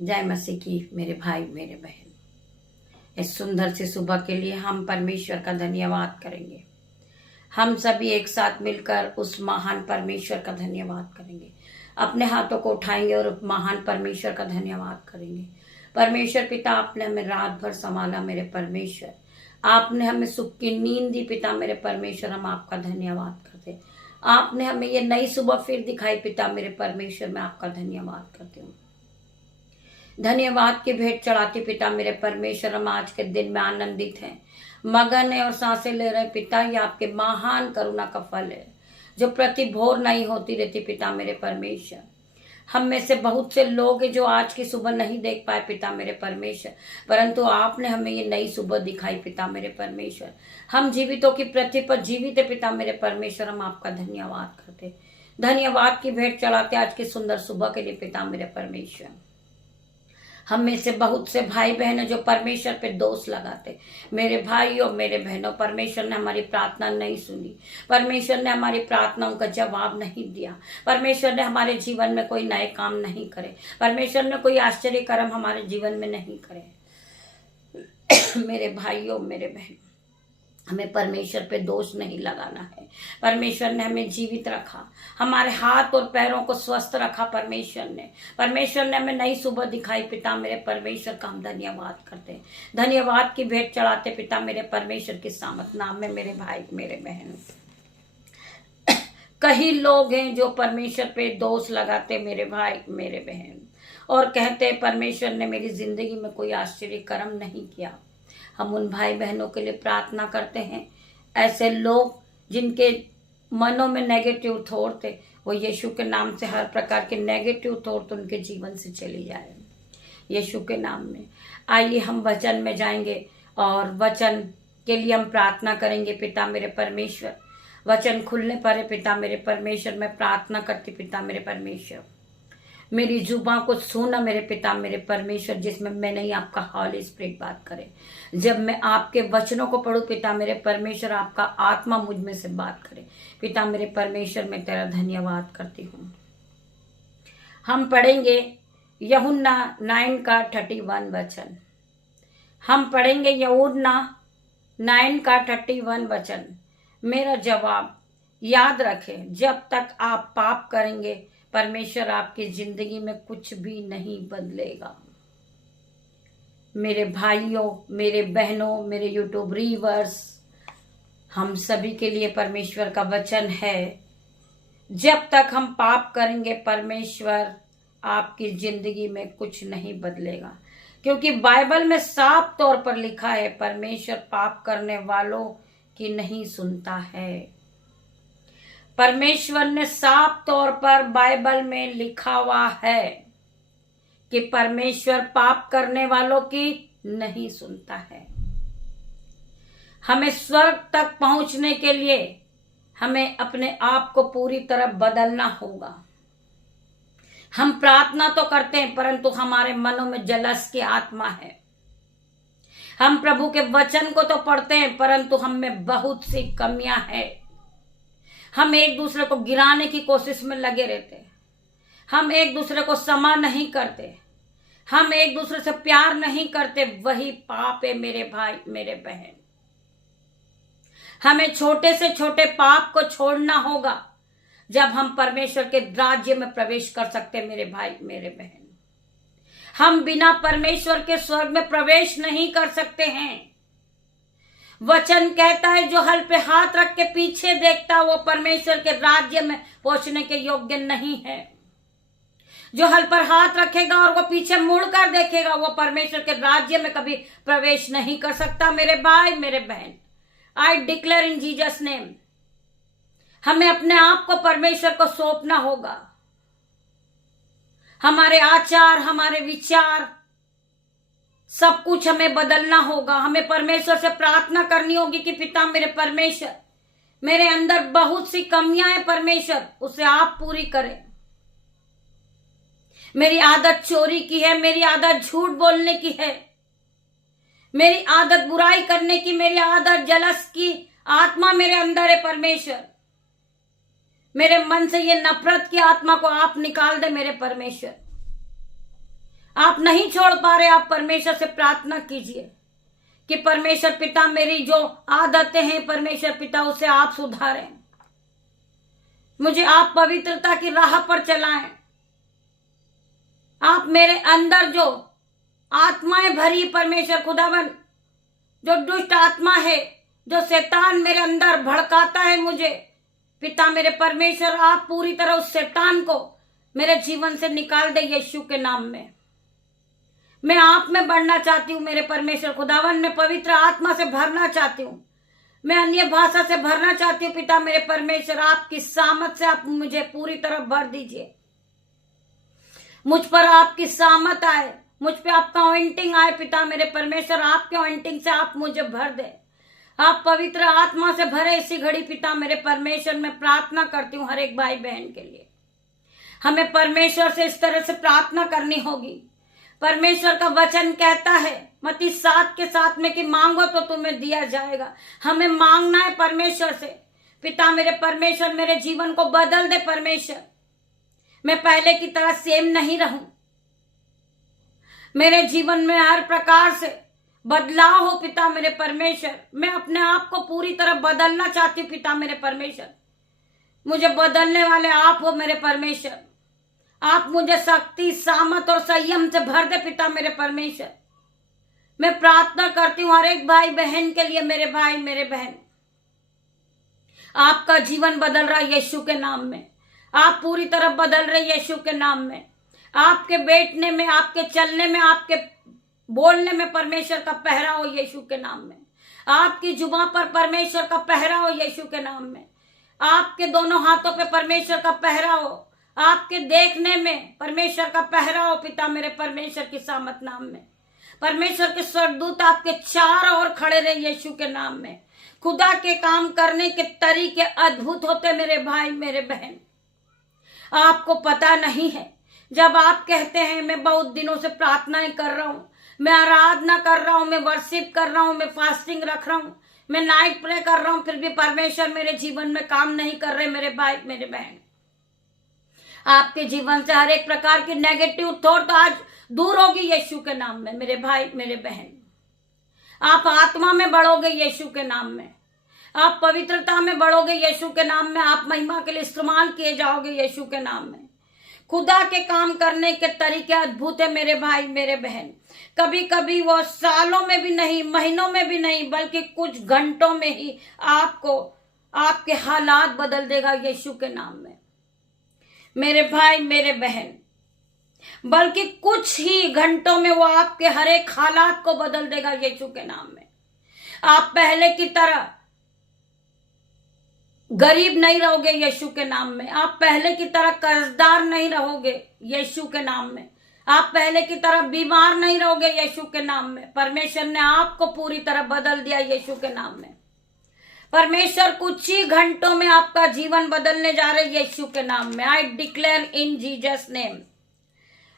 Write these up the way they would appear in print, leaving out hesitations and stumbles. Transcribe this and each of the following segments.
जय मसीह की मेरे भाई मेरे बहन। इस सुंदर सी सुबह के लिए हम परमेश्वर का धन्यवाद करेंगे। हम सभी एक साथ मिलकर उस महान परमेश्वर का धन्यवाद करेंगे। अपने हाथों को उठाएंगे और महान परमेश्वर का धन्यवाद करेंगे। परमेश्वर पिता, आपने हमें रात भर संभाला मेरे परमेश्वर। आपने हमें सुख की नींद दी पिता मेरे परमेश्वर, हम आपका धन्यवाद करते। आपने हमें ये नई सुबह फिर दिखाई पिता मेरे परमेश्वर, मैं आपका धन्यवाद करती हूँ। धन्यवाद की भेंट चढ़ाती पिता मेरे परमेश्वर, हम आज के दिन में आनंदित हैं, मगन है और सांसें ले रहे पिता। ये आपके महान करुणा का फल है जो प्रति भोर नहीं होती रहती पिता मेरे परमेश्वर। हम में से बहुत से लोग हैं जो आज की सुबह नहीं देख पाए पिता मेरे परमेश्वर, परंतु आपने हमें ये नई सुबह दिखाई पिता मेरे परमेश्वर। हम जीवितों की पृथ्वी पर जीवित है पिता मेरे परमेश्वर, हम आपका धन्यवाद करते। धन्यवाद की भेंट चढ़ाते आज की सुंदर सुबह के लिए पिता मेरे परमेश्वर। हम में से बहुत से भाई बहन है जो परमेश्वर पे दोष लगाते। मेरे भाइयों मेरे बहनों, परमेश्वर ने हमारी प्रार्थना नहीं सुनी, परमेश्वर ने हमारी प्रार्थनाओं का जवाब नहीं दिया, परमेश्वर ने हमारे जीवन में कोई नए काम नहीं करे, परमेश्वर ने कोई आश्चर्य कर्म हमारे जीवन में नहीं करे। मेरे भाइयों मेरे बहन, हमें परमेश्वर पे दोष नहीं लगाना है। परमेश्वर ने हमें जीवित रखा, हमारे हाथ और पैरों को स्वस्थ रखा। परमेश्वर ने हमें नई सुबह दिखाई पिता मेरे परमेश्वर का हम धन्यवाद करते हैं। धन्यवाद की भेंट चढ़ाते पिता मेरे परमेश्वर के सामत नाम में मेरे भाई मेरे बहन। कई लोग हैं जो परमेश्वर पे दोष लगाते मेरे भाई मेरे बहन, और कहते परमेश्वर ने मेरी जिंदगी में कोई आश्चर्य कर्म नहीं किया। हम उन भाई बहनों के लिए प्रार्थना करते हैं, ऐसे लोग जिनके मनों में नेगेटिव थॉट थे, वो यीशु के नाम से हर प्रकार के नेगेटिव थॉट उनके जीवन से चले जाए यीशु के नाम में। आइए हम वचन में जाएंगे और वचन के लिए हम प्रार्थना करेंगे पिता मेरे परमेश्वर। वचन खुलने पर है पिता मेरे परमेश्वर, मैं प्रार्थना करती पिता मेरे परमेश्वर, मेरी जुबां को छूना मेरे पिता मेरे परमेश्वर, जिसमें मैं नहीं आपका हॉली स्पिरिट बात करे। जब मैं आपके वचनों को पढ़ूं पिता मेरे परमेश्वर, आपका आत्मा मुझ में से बात करे पिता मेरे परमेश्वर, मैं तेरा धन्यवाद करती हूँ। हम पढ़ेंगे यूहन्ना 9 का 31 वचन। हम पढ़ेंगे यूहन्ना 9 का 31 वचन। मेरा जवाब याद रखें, जब तक आप पाप करेंगे परमेश्वर आपकी जिंदगी में कुछ भी नहीं बदलेगा। मेरे भाइयों मेरे बहनों मेरे यूट्यूब व्यूअर्स, हम सभी के लिए परमेश्वर का वचन है, जब तक हम पाप करेंगे परमेश्वर आपकी जिंदगी में कुछ नहीं बदलेगा। क्योंकि बाइबल में साफ तौर पर लिखा है परमेश्वर पाप करने वालों की नहीं सुनता है। परमेश्वर ने साफ तौर पर बाइबल में लिखा हुआ है कि परमेश्वर पाप करने वालों की नहीं सुनता है। हमें स्वर्ग तक पहुंचने के लिए हमें अपने आप को पूरी तरह बदलना होगा। हम प्रार्थना तो करते हैं परंतु हमारे मनों में जलस की आत्मा है। हम प्रभु के वचन को तो पढ़ते हैं परंतु हम में बहुत सी कमियां हैं। हम एक दूसरे को गिराने की कोशिश में लगे रहते हैं, हम एक दूसरे को क्षमा नहीं करते, हम एक दूसरे से प्यार नहीं करते। वही पाप है मेरे भाई मेरे बहन। हमें छोटे से छोटे पाप को छोड़ना होगा जब हम परमेश्वर के राज्य में प्रवेश कर सकते मेरे भाई मेरे बहन। हम बिना परमेश्वर के स्वर्ग में प्रवेश नहीं कर सकते हैं। वचन कहता है जो हल पे हाथ रख के पीछे देखता वो परमेश्वर के राज्य में पहुंचने के योग्य नहीं है। जो हल पर हाथ रखेगा और वो पीछे मुड़कर देखेगा वो परमेश्वर के राज्य में कभी प्रवेश नहीं कर सकता मेरे भाई मेरे बहन। I declare in Jesus name, हमें अपने आप को परमेश्वर को सौंपना होगा। हमारे आचार हमारे विचार सब कुछ हमें बदलना होगा। हमें परमेश्वर से प्रार्थना करनी होगी कि पिता मेरे परमेश्वर, मेरे अंदर बहुत सी कमियां हैं परमेश्वर, उसे आप पूरी करें। मेरी आदत चोरी की है, मेरी आदत झूठ बोलने की है, मेरी आदत बुराई करने की, मेरी आदत जलस की आत्मा मेरे अंदर है परमेश्वर। मेरे मन से ये नफरत की आत्मा को आप निकाल दे मेरे परमेश्वर। आप नहीं छोड़ पा रहे, आप परमेश्वर से प्रार्थना कीजिए कि परमेश्वर पिता मेरी जो आदतें हैं परमेश्वर पिता उसे आप सुधारें, मुझे आप पवित्रता की राह पर चलाएं। आप मेरे अंदर जो आत्माएं भरी परमेश्वर खुदावन, जो दुष्ट आत्मा है, जो शैतान मेरे अंदर भड़काता है मुझे, पिता मेरे परमेश्वर आप पूरी तरह उस शैतान को मेरे जीवन से निकाल दे यीशु के नाम में। मैं आप में बढ़ना चाहती हूँ मेरे परमेश्वर खुदावन, मैं पवित्र आत्मा से भरना चाहती हूँ, मैं अन्य भाषा से भरना चाहती हूँ। पिता मेरे परमेश्वर आपकी सामत से आप मुझे पूरी तरह भर दीजिए, मुझ पर आपकी सामत आए, मुझ पे आपका ऑइंटिंग आए। पिता मेरे परमेश्वर आपके ऑइंटिंग से आप मुझे भर दे, आप पवित्र आत्मा से भरे इसी घड़ी। पिता मेरे परमेश्वर मैं प्रार्थना करती हूँ हर एक भाई बहन के लिए। हमें परमेश्वर से इस तरह से प्रार्थना करनी होगी। परमेश्वर का वचन कहता है मत्ती 7:7 में कि मांगो तो तुम्हें दिया जाएगा। हमें मांगना है परमेश्वर से। पिता मेरे परमेश्वर मेरे जीवन को बदल दे परमेश्वर, मैं पहले की तरह सेम नहीं रहूं, मेरे जीवन में हर प्रकार से बदलाव हो। पिता मेरे परमेश्वर मैं अपने आप को पूरी तरह बदलना चाहती हूँ। पिता मेरे परमेश्वर मुझे बदलने वाले आप हो मेरे परमेश्वर, आप मुझे शक्ति सामर्थ और संयम से भर दे। पिता मेरे परमेश्वर मैं प्रार्थना करती हूँ हर एक भाई बहन के लिए। मेरे भाई मेरे बहन आपका जीवन बदल रहा है यीशु के नाम में, आप पूरी तरह बदल रहे यीशु के नाम में। आपके बैठने में, आपके चलने में, आपके बोलने में परमेश्वर का पहरा हो यीशु के नाम में। आपकी जुबान पर परमेश्वर का पहरा हो यीशु के नाम में। आपके दोनों हाथों पे परमेश्वर का पहरा हो, आपके देखने में परमेश्वर का पहरा हो। पिता मेरे परमेश्वर की सामत नाम में परमेश्वर के स्वर्गदूत आपके चारों ओर खड़े रहे यीशु के नाम में। खुदा के काम करने के तरीके अद्भुत होते मेरे भाई मेरे बहन, आपको पता नहीं है। जब आप कहते हैं मैं बहुत दिनों से प्रार्थनाएं कर रहा हूं, मैं आराधना कर रहा हूं, मैं वर्शिप कर रहा हूं, मैं फास्टिंग रख रहा हूं, मैं नाइट प्रे कर रहा हूं, फिर भी परमेश्वर मेरे जीवन में काम नहीं कर रहे मेरे भाई मेरे बहन। आपके जीवन से हर एक प्रकार की नेगेटिव थॉट आज दूर होगी यीशु के नाम में मेरे भाई मेरे बहन। आप आत्मा में बढ़ोगे यीशु के नाम में, आप पवित्रता में बढ़ोगे यीशु के नाम में, आप महिमा के लिए इस्तेमाल किए जाओगे यीशु के नाम में। खुदा के काम करने के तरीके अद्भुत है मेरे भाई मेरे बहन। कभी कभी वो सालों में भी नहीं, महीनों में भी नहीं, बल्कि कुछ घंटों में ही आपको आपके हालात बदल देगा यीशु के नाम में मेरे भाई मेरे बहन। बल्कि कुछ ही घंटों में वो आपके हर एक हालात को बदल देगा यीशु के नाम में। आप पहले की तरह गरीब नहीं रहोगे यीशु के नाम में, आप पहले की तरह कर्जदार नहीं रहोगे यीशु के नाम में, आप पहले की तरह बीमार नहीं रहोगे यीशु के नाम में। परमेश्वर ने आपको पूरी तरह बदल दिया यीशु के नाम में। परमेश्वर कुछ ही घंटों में आपका जीवन बदलने जा रहे यीशु के नाम में। I declare in Jesus name.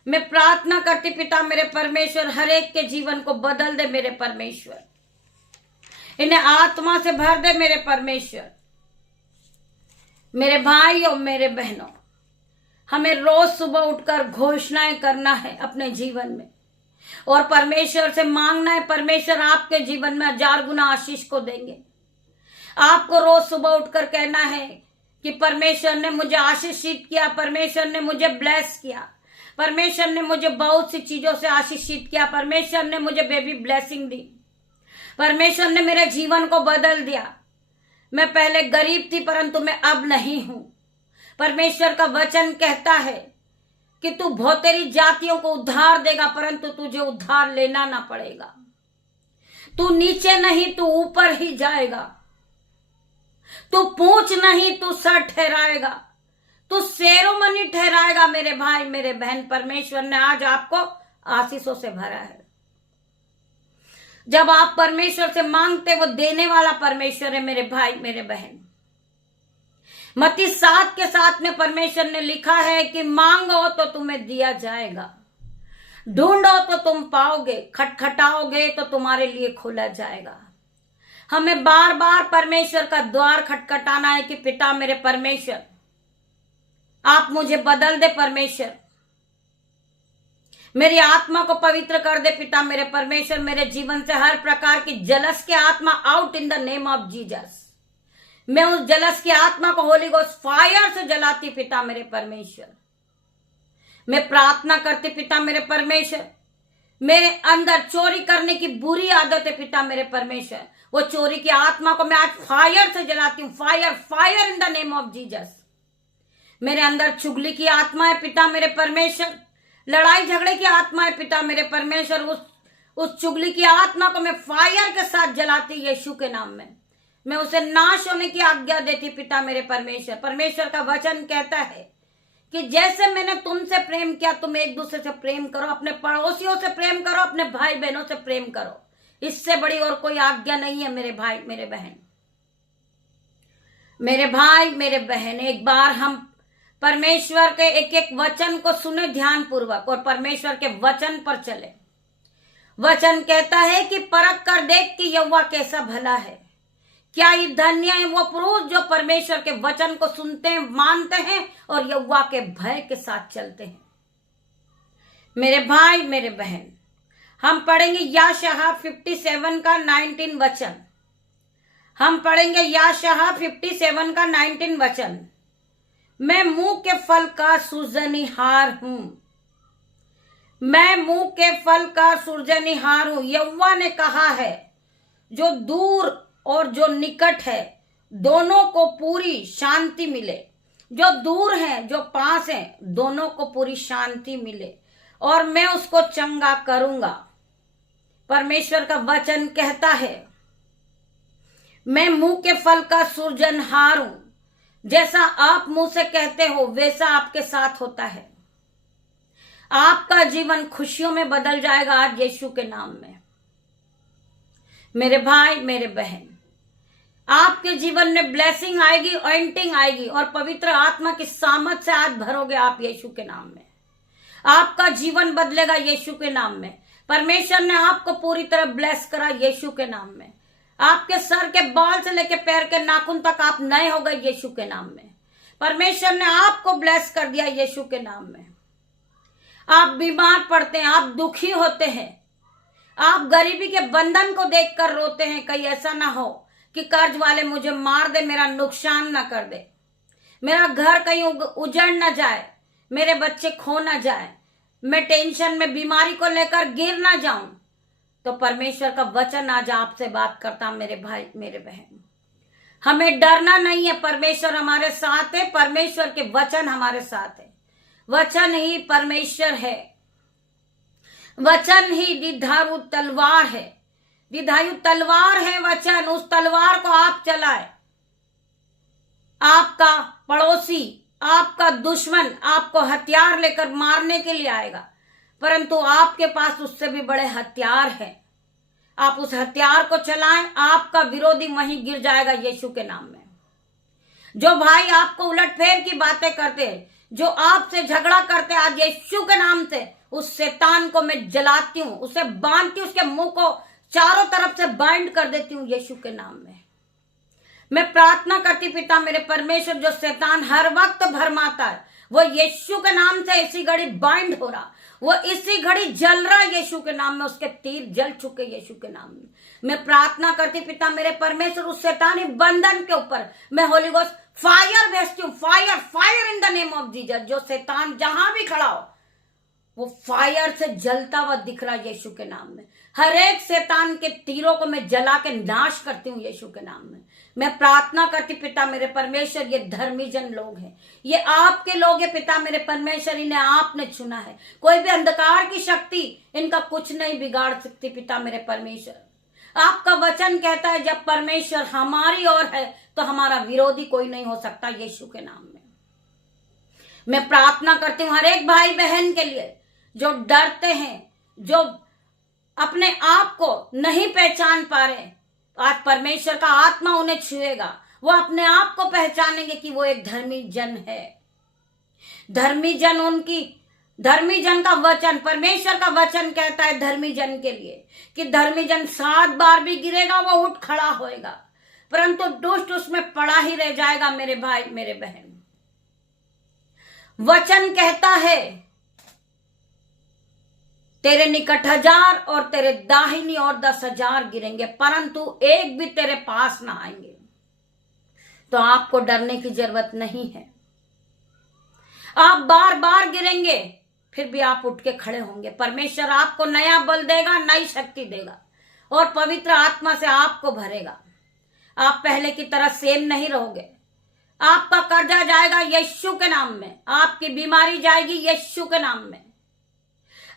मैं प्रार्थना करती पिता मेरे परमेश्वर हर एक के जीवन को बदल दे मेरे परमेश्वर, इन्हें आत्मा से भर दे मेरे परमेश्वर। मेरे भाई और मेरे बहनों, हमें रोज सुबह उठकर घोषणाएं करना है अपने जीवन में और परमेश्वर से मांगना है। परमेश्वर आपके जीवन में 1000 गुना आशीष को देंगे। आपको रोज सुबह उठकर कहना है कि परमेश्वर ने मुझे आशीषित किया, परमेश्वर ने मुझे ब्लेस किया, परमेश्वर ने मुझे बहुत सी चीजों से आशीषित किया, परमेश्वर ने मुझे बेबी ब्लेसिंग दी, परमेश्वर ने मेरे जीवन को बदल दिया। मैं पहले गरीब थी परंतु मैं अब नहीं हूं। परमेश्वर का वचन कहता है कि तू बहुतेरी जातियों को उद्धार देगा परंतु तुझे उद्धार लेना ना पड़ेगा। तू नीचे नहीं तू ऊपर ही जाएगा, तू पूंछ नहीं तू सर ठहराएगा, तू सेरोमनी ठहराएगा मेरे भाई मेरे बहन। परमेश्वर ने आज आपको आशीषों से भरा है। जब आप परमेश्वर से मांगते वो देने वाला परमेश्वर है मेरे भाई मेरे बहन। मत्ती 7:7 में परमेश्वर ने लिखा है कि मांगो तो तुम्हें दिया जाएगा, ढूंढो तो तुम पाओगे, खटखटाओगे तो तुम्हारे लिए खोला जाएगा। हमें बार बार परमेश्वर का द्वार खटखटाना है कि पिता मेरे परमेश्वर आप मुझे बदल दे परमेश्वर, मेरी आत्मा को पवित्र कर दे पिता मेरे परमेश्वर। मेरे जीवन से हर प्रकार की जलस की आत्मा out in the name of Jesus. मैं उस जलस की आत्मा को होली गोस्ट फायर से जलाती पिता मेरे परमेश्वर। मैं प्रार्थना करती पिता मेरे परमेश्वर, मेरे अंदर चोरी करने की बुरी आदत है पिता मेरे परमेश्वर, वो चोरी की आत्मा को मैं आज फायर से जलाती हूं। Fire fire in the name of Jesus. मेरे अंदर चुगली की आत्मा है पिता मेरे परमेश्वर, लड़ाई झगड़े की आत्मा है पिता मेरे परमेश्वर। उस चुगली की आत्मा को मैं फायर के साथ जलाती यीशु के नाम में। मैं उसे नाश होने की आज्ञा देती पिता मेरे परमेश्वर। परमेश्वर का वचन कहता है कि जैसे मैंने तुमसे प्रेम किया तुम एक दूसरे से प्रेम करो, अपने पड़ोसियों से प्रेम करो, अपने भाई बहनों से प्रेम करो। इससे बड़ी और कोई आज्ञा नहीं है मेरे भाई मेरे बहन। मेरे भाई मेरे बहन, एक बार हम परमेश्वर के एक एक वचन को सुने ध्यान पूर्वक और परमेश्वर के वचन पर चले। वचन कहता है कि परख कर देख कि यहोवा कैसा भला है, क्या ये धन्य है वो पुरुष जो परमेश्वर के वचन को सुनते हैं, मानते हैं और यहोवा के भय के साथ चलते हैं। मेरे भाई मेरे बहन, हम पढ़ेंगे यशायाह 57 का 19 वचन। हम पढ़ेंगे यशायाह 57 का 19 वचन। मैं मुंह के फल का सृजनिहार हूं, मैं मुंह के फल का सृजनिहार हूं। यहोवा ने कहा है, जो दूर और जो निकट है दोनों को पूरी शांति मिले, जो दूर है जो पास है दोनों को पूरी शांति मिले, और मैं उसको चंगा करूंगा। परमेश्वर का वचन कहता है, मैं मुंह के फल का सृजनहार हूं। जैसा आप मुंह से कहते हो वैसा आपके साथ होता है। आपका जीवन खुशियों में बदल जाएगा आज यीशु के नाम में। मेरे भाई मेरे बहन, आपके जीवन में ब्लेसिंग आएगी, ऑइंटिंग आएगी और पवित्र आत्मा की सामर्थ से आज भरोगे आप यीशु के नाम में। आपका जीवन बदलेगा यीशु के नाम में। परमेश्वर ने आपको पूरी तरह ब्लेस करा यीशु के नाम में। आपके सर के बाल से लेकर पैर के नाखून तक आप नए हो गए यीशु के नाम में। परमेश्वर ने आपको ब्लेस कर दिया यीशु के नाम में। आप बीमार पड़ते हैं, आप दुखी होते हैं, आप गरीबी के बंधन को देखकर रोते हैं। कहीं ऐसा ना हो कि कर्ज वाले मुझे मार दे, मेरा नुकसान ना कर दे, मेरा घर कहीं उजड़ ना जाए, मेरे बच्चे खो ना जाए, मैं टेंशन में बीमारी को लेकर गिर ना जाऊं। तो परमेश्वर का वचन आज आपसे बात करता मेरे भाई मेरे बहन, हमें डरना नहीं है। परमेश्वर हमारे साथ है, परमेश्वर के वचन हमारे साथ है। वचन ही परमेश्वर है, वचन ही दिधारू तलवार है, दिधायु तलवार है वचन। उस तलवार को आप चलाए। आपका पड़ोसी, आपका दुश्मन आपको हथियार लेकर मारने के लिए आएगा, परंतु आपके पास उससे भी बड़े हथियार हैं। आप उस हथियार को चलाएं, आपका विरोधी वहीं गिर जाएगा यीशु के नाम में। जो भाई आपको उलटफेर की बातें करते हैं, जो आपसे झगड़ा करते हैं, आज यीशु के नाम से उस शैतान को मैं जलाती हूं, उसे बांधती हूं, उसके मुंह को चारों तरफ से बाइंड कर देती हूं यीशु के नाम में। मैं प्रार्थना करती पिता मेरे परमेश्वर, जो शैतान हर वक्त भरमाता है वो यीशु के नाम से इसी घड़ी बाइंड हो रहा, वो इसी घड़ी जल रहा यीशु के नाम में। उसके तीर जल चुके यीशु के नाम में। मैं प्रार्थना करती पिता मेरे परमेश्वर, उस शैतानी बंधन के ऊपर मैं होली गोस्ट फायर भेजती हूँ। Fire fire in the name of Jesus. जो शैतान जहां भी खड़ा हो वो फायर से जलता हुआ दिख रहा यीशु के नाम में। हर एक शैतान के तीरों को मैं जला के नाश करती हूँ यीशु के नाम में। मैं प्रार्थना करती पिता मेरे परमेश्वर, ये धर्मी जन लोग हैं, ये आपके लोग हैं पिता मेरे परमेश्वर, इन्हें आपने चुना है। कोई भी अंधकार की शक्ति इनका कुछ नहीं बिगाड़ सकती पिता मेरे परमेश्वर। आपका वचन कहता है जब परमेश्वर हमारी ओर है तो हमारा विरोधी कोई नहीं हो सकता यीशु के नाम में। मैं प्रार्थना करती हूँ हर एक भाई बहन के लिए जो डरते हैं, जो अपने आप को नहीं पहचान पा रहे, आज परमेश्वर का आत्मा उन्हें छुएगा। वो अपने आप को पहचानेंगे कि वो एक धर्मी जन है। धर्मी जन, उनकी धर्मी जन का वचन, परमेश्वर का वचन कहता है धर्मी जन के लिए कि धर्मी जन 7 बार भी गिरेगा वो उठ खड़ा होएगा, परंतु दुष्ट उसमें पड़ा ही रह जाएगा। मेरे भाई मेरे बहन, वचन कहता है तेरे निकट 1000 और तेरे दाहिनी ओर 10,000 गिरेंगे, परंतु एक भी तेरे पास ना आएंगे। तो आपको डरने की जरूरत नहीं है। आप बार बार गिरेंगे, फिर भी आप उठ के खड़े होंगे। परमेश्वर आपको नया बल देगा, नई शक्ति देगा और पवित्र आत्मा से आपको भरेगा। आप पहले की तरह सेम नहीं रहोगे। आपका कर्जा जाएगा यीशु के नाम में, आपकी बीमारी जाएगी यीशु के नाम में,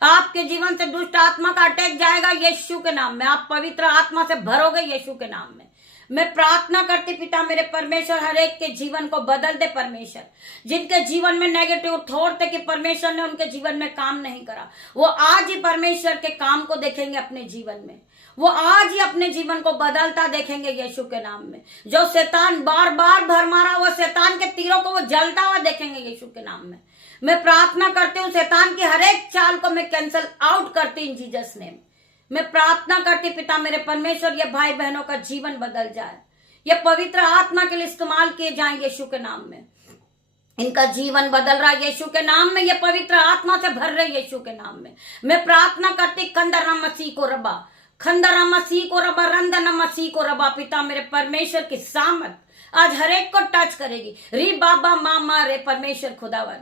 आपके जीवन से दुष्ट आत्मा का अटैक जाएगा यीशु के नाम में। आप पवित्र आत्मा से भरोगे यीशु के नाम में। मैं प्रार्थना करती पिता मेरे परमेश्वर, हर एक के जीवन को बदल दे परमेश्वर। जिनके जीवन में नेगेटिव थॉट थे कि परमेश्वर ने उनके जीवन में काम नहीं करा, वो आज ही परमेश्वर के काम को देखेंगे अपने जीवन में। वो आज ही अपने जीवन को बदलता देखेंगे यीशु के नाम में। जो शैतान बार बार भरमारा, वो शैतान के तीरों को वो जलता हुआ देखेंगे यीशु के नाम में। मैं प्रार्थना करती हूँ, शैतान की हर एक चाल को मैं कैंसल आउट करती इन जीसस नेम। मैं प्रार्थना करती पिता मेरे परमेश्वर, ये भाई बहनों का जीवन बदल जाए, ये पवित्र आत्मा के लिए इस्तेमाल किए जाएं यीशु के नाम में। इनका जीवन बदल रहा है यीशु के नाम में, ये पवित्र आत्मा से भर रहे यीशु के नाम में। मैं प्रार्थना करती खंडर मसीह को रबा, खंडर मसीह को रबा, रंदन मसीह को रबा। पिता मेरे परमेश्वर की सामत आज हर एक को टच करेगी। री बाबा मामा रे परमेश्वर खुदावन,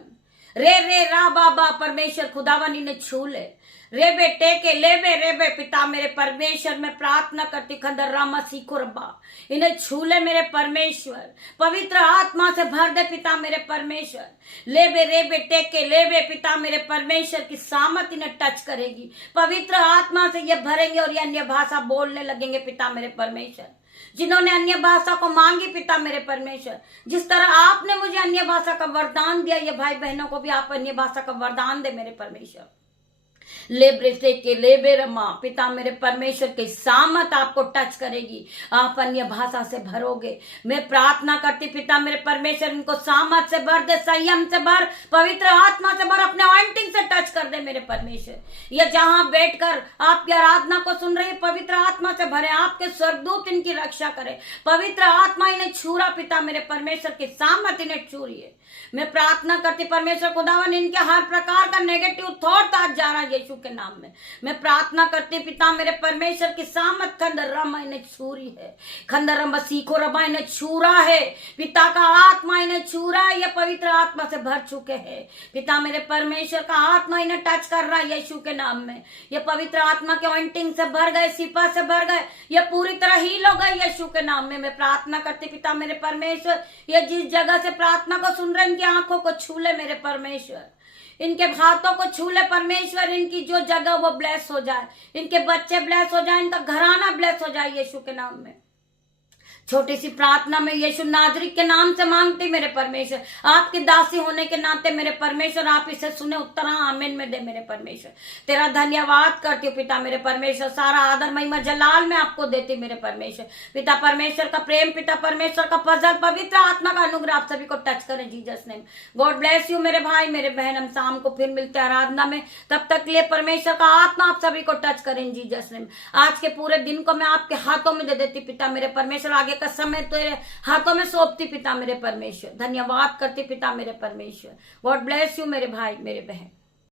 रे रे रा बाबा परमेश्वर खुदावन, इन्हें छू ले रे बेटे के लेबे रेबे। पिता मेरे परमेश्वर में प्रार्थना करती खंडर रामा सीखो रब्बा, इन्हें छू ले मेरे परमेश्वर, पवित्र आत्मा से भर दे पिता मेरे परमेश्वर। लेबे रे बेटे के लेबे, पिता मेरे परमेश्वर की सामत इन्हें टच करेगी, पवित्र आत्मा से ये भरेंगे और ये अन्य भाषा बोलने लगेंगे पिता मेरे परमेश्वर। जिन्होंने अन्य भाषा को मांगी पिता मेरे परमेश्वर, जिस तरह आपने मुझे अन्य भाषा का वरदान दिया, ये भाई बहनों को भी आप अन्य भाषा का वरदान दे मेरे परमेश्वर। लेब्रे के लेबे रमा, पिता मेरे परमेश्वर की सामत आपको टच करेगी, आप अन्य भाषा से भरोगे। मैं प्रार्थना करती पिता मेरे परमेश्वर, इनको सामत से भर दे, संयम से भर, पवित्र आत्मा से भर, अपने ऑइंटिंग से टच कर दे मेरे परमेश्वर। ये जहां बैठकर आपकी आराधना को सुन रही है, पवित्र आत्मा से भरे, आपके स्वर्गदूत इनकी रक्षा करे, पवित्र आत्मा इन्हें छूरा पिता मेरे परमेश्वर की सामत इन्हें छू रही है। मैं प्रार्थना करती परमेश्वर खुदावन, इनके हर प्रकार का नेगेटिव थॉट आज जा रहा है यीशु के नाम में। मैं प्रार्थना करती पिता मेरे परमेश्वर की सामत खंडर रमा इन्हें छूरी है, खंडर रमा सीखो रबा इन्हें छूरा है, पिता का आत्मा इन्हें छूरा है, ये पवित्र आत्मा से भर चुके हैं। पिता मेरे परमेश्वर का आत्मा इन्हें टच कर रहा है यीशु के नाम में। ये पवित्र आत्मा के ऑइंटिंग से भर गए, सिपा से भर गए, ये पूरी तरह हील हो गए यीशु के नाम में। मैं प्रार्थना करती पिता मेरे परमेश्वर, ये जिस जगह से प्रार्थना को सुन रहे, इनकी आंखों को छू ले मेरे परमेश्वर, इनके हाथों को छू ले परमेश्वर, इनकी जो जगह वो ब्लेस हो जाए, इनके बच्चे ब्लेस हो जाए, इनका घराना ब्लेस हो जाए यीशु के नाम में। छोटी सी प्रार्थना में यीशु नाजरीक के नाम से मांगती मेरे परमेश्वर, आपकी दासी होने के नाते मेरे परमेश्वर आप इसे सुने, उत्तर आमीन में दे मेरे परमेश्वर। तेरा धन्यवाद करती हूँ पिता मेरे परमेश्वर, सारा आदर महिमा जलाल में आपको देती मेरे परमेश्वर। पिता परमेश्वर का प्रेम, पिता परमेश्वर का फजल, पवित्र आत्मा का अनुग्रह आप सभी को टच करें Jesus name. God bless you मेरे भाई मेरे बहन। हम शाम को फिर मिलते हैं आराधना में, तब तक लिए परमेश्वर का आत्मा आप सभी को टच करें जीसस नेम। आज के पूरे दिन को मैं आपके हाथों में दे देती पिता मेरे परमेश्वर, आगे का समय तेरे हाथों में सौंपती पिता मेरे परमेश्वर। धन्यवाद करती पिता मेरे परमेश्वर। गॉड ब्लेस यू मेरे भाई मेरे बहन।